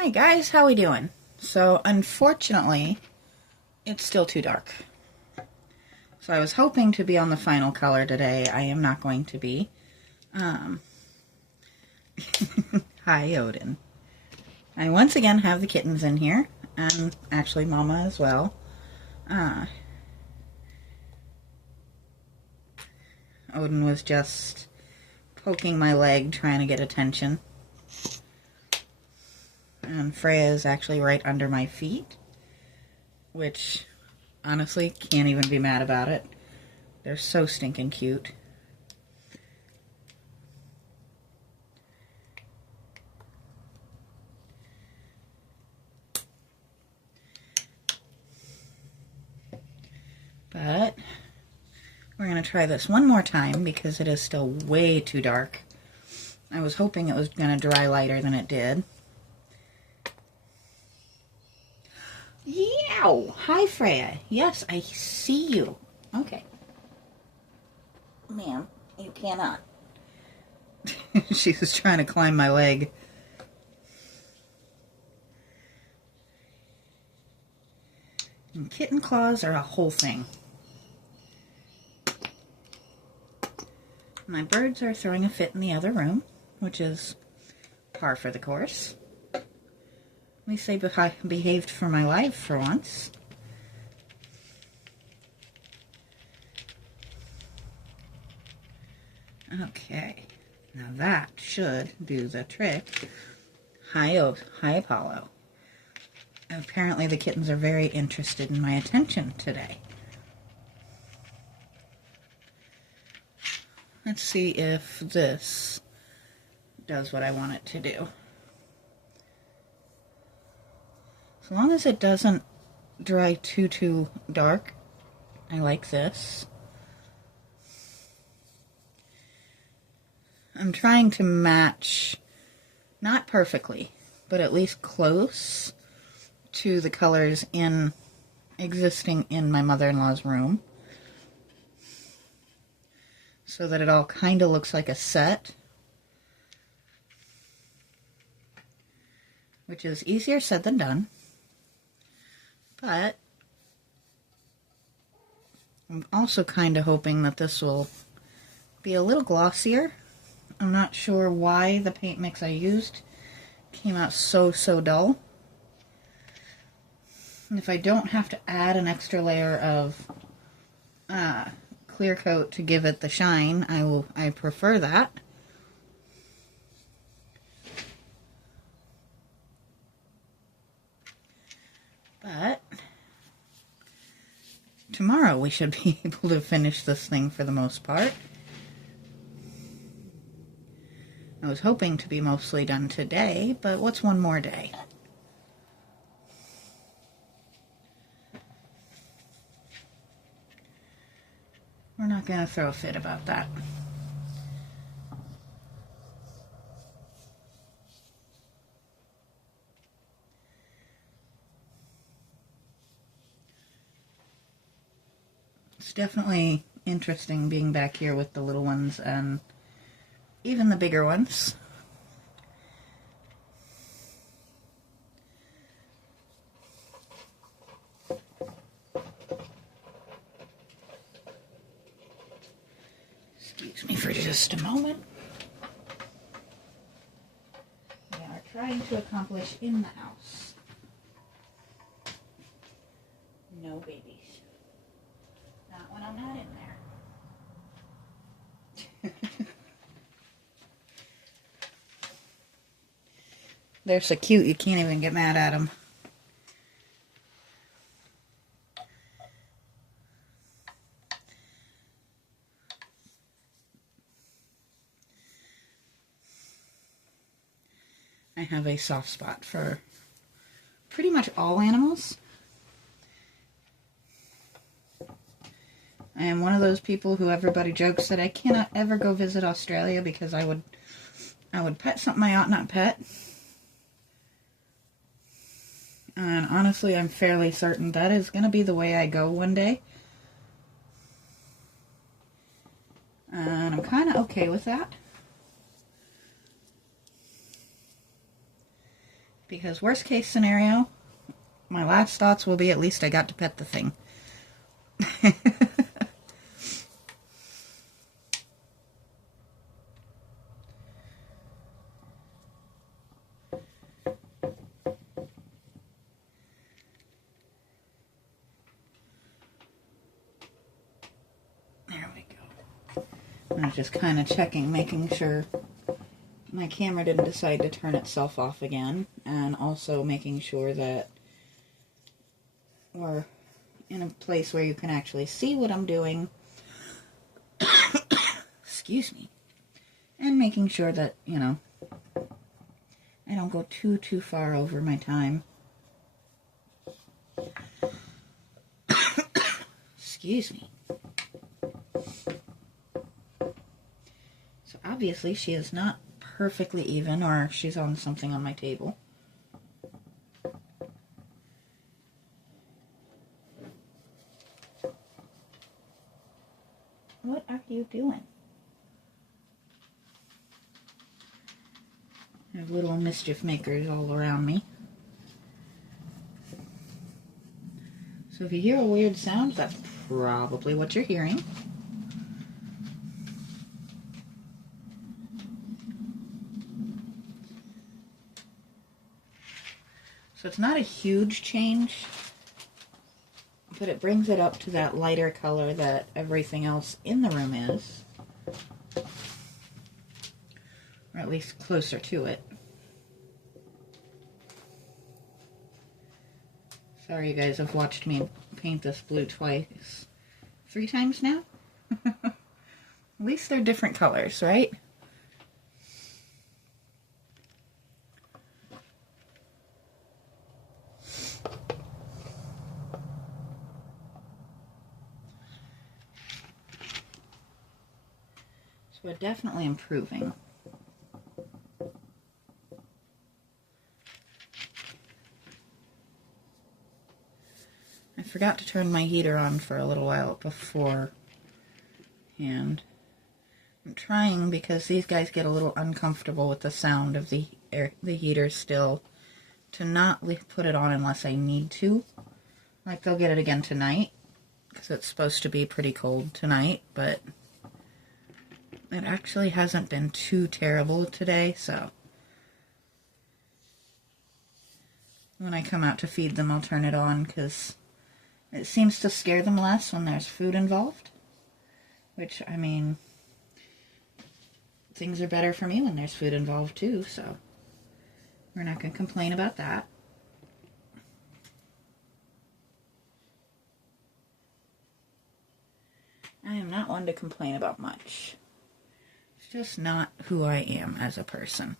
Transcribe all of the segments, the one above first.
Hi guys, how we doing? So unfortunately, it's still too dark. So I was hoping to be on the final color today. I am not going to be. Um, Hi Odin. I once again have the kittens in here, and actually Mama as well. Odin was just poking my leg trying to get attention. And Freya is actually right under my feet, which honestly can't even be mad about it. They're so stinking cute. But we're going to try this one more time because it is still way too dark. I was hoping it was going to dry lighter than it did. Yow! Hi, Freya. Yes, I see you. Okay. Ma'am, you cannot. She was trying to climb my leg. And kitten claws are a whole thing. My birds are throwing a fit in the other room, which is par for the course. At least they behaved for my life for once. Okay, now that should do the trick. Hi Apollo. Apparently the kittens are very interested in my attention today. Let's see if this does what I want it to do. As long as it doesn't dry too dark, I like this. I'm trying to match, not perfectly, but at least close to the colors existing in my mother-in-law's room, so that it all kind of looks like a set, which is easier said than done. But I'm also kind of hoping that this will be a little glossier. I'm not sure why the paint mix I used came out so dull. And if I don't have to add an extra layer of clear coat to give it the shine, I prefer that. But tomorrow we should be able to finish this thing for the most part. I was hoping to be mostly done today, but what's one more day? We're not going to throw a fit about that. It's definitely interesting being back here with the little ones and even the bigger ones. Excuse me for just a moment. We are trying to accomplish in the house. No babies. Not when I'm not in there. They're so cute you can't even get mad at them. I have a soft spot for pretty much all animals. I am one of those people who everybody jokes that I cannot ever go visit Australia because I would pet something I ought not pet. And honestly, I'm fairly certain that is going to be the way I go one day. And I'm kind of okay with that. Because worst case scenario, my last thoughts will be at least I got to pet the thing. There we go. I'm just kind of checking, making sure my camera didn't decide to turn itself off again, and also making sure that we're in a place where you can actually see what I'm doing. Excuse me. And making sure that, you know, I don't go too far over my time. Excuse me. So obviously she is not perfectly even, or she's on something on my table. What are you doing? There's little mischief makers all around me. So if you hear a weird sound, that's probably what you're hearing. So it's not a huge change, but it brings it up to that lighter color that everything else in the room is. Or at least closer to it. Sorry you guys have watched me paint this blue twice. 3 times now? At least they're different colors, right? So we're definitely improving. I forgot to turn my heater on for a little while beforehand. I'm trying, because these guys get a little uncomfortable with the sound of the heater still, to not put it on unless I need to. Like, they'll get it again tonight, because it's supposed to be pretty cold tonight, but it actually hasn't been too terrible today, so when I come out to feed them, I'll turn it on, because it seems to scare them less when there's food involved. Which, I mean, things are better for me when there's food involved too, so we're not going to complain about that. I am not one to complain about much. It's just not who I am as a person.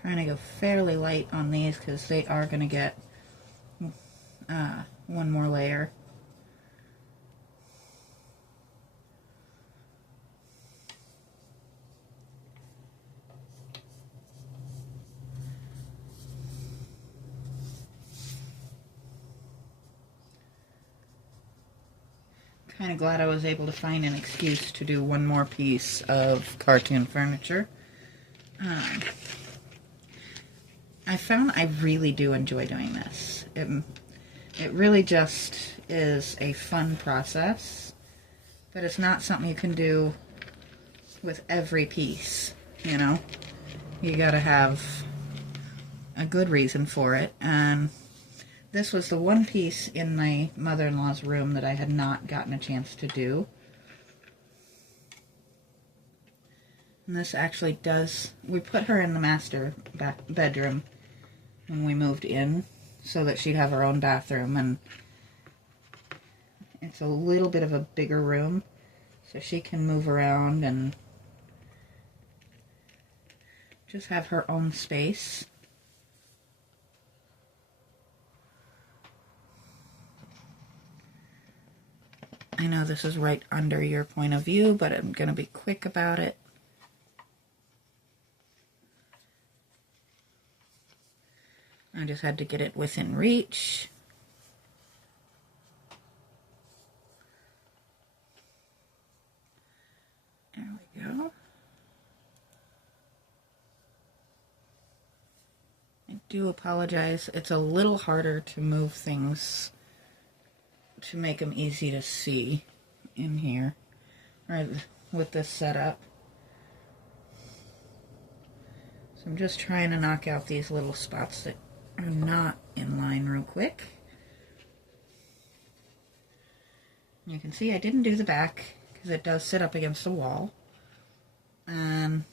Trying to go fairly light on these because they are going to get one more layer. Kind of glad I was able to find an excuse to do one more piece of cartoon furniture. I found I really do enjoy doing this. It really just is a fun process, but it's not something you can do with every piece, you know? You gotta have a good reason for it, and this was the one piece in my mother-in-law's room that I had not gotten a chance to do. And this actually does, we put her in the master bedroom when we moved in so that she'd have her own bathroom, and it's a little bit of a bigger room so she can move around and just have her own space. I know this is right under your point of view, but I'm going to be quick about it. I just had to get it within reach. There we go. I do apologize. It's a little harder to move things to make them easy to see in here, or with this setup. So I'm just trying to knock out these little spots that are not in line real quick. You can see I didn't do the back because it does sit up against the wall. And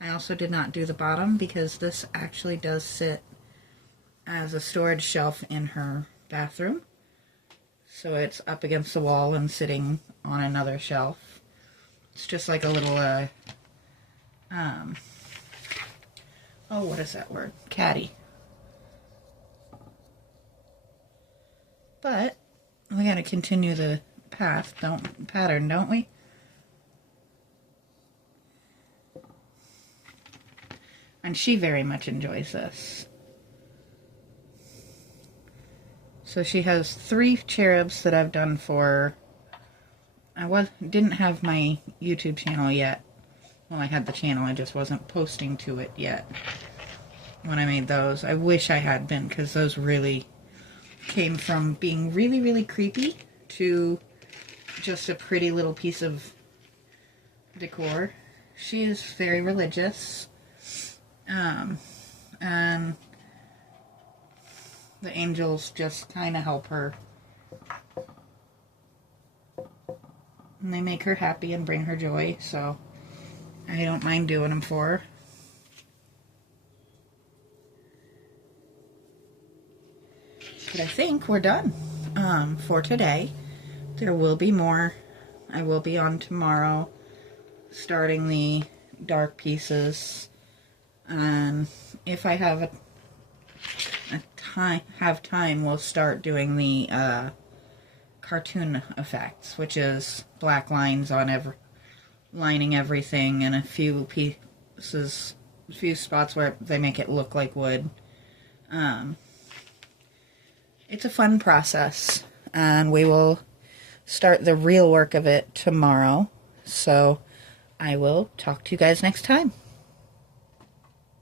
I also did not do the bottom because this actually does sit as a storage shelf in her bathroom. So it's up against the wall and sitting on another shelf. It's just like a little, oh, what is that word? Caddy. But we gotta continue the pattern, don't we? And she very much enjoys this. So she has 3 cherubs that I've done for. Didn't have my YouTube channel yet. Well, I had the channel, I just wasn't posting to it yet when I made those. I wish I had been, because those really came from being really, really creepy to just a pretty little piece of decor. She is very religious. And the angels just kind of help her. And they make her happy and bring her joy, so I don't mind doing them for her. But I think we're done for today. There will be more. I will be on tomorrow starting the dark pieces. And if I have time, we'll start doing the cartoon effects, which is black lines on lining everything, and a few pieces, a few spots where they make it look like wood. It's a fun process, and we will start the real work of it tomorrow. So I will talk to you guys next time.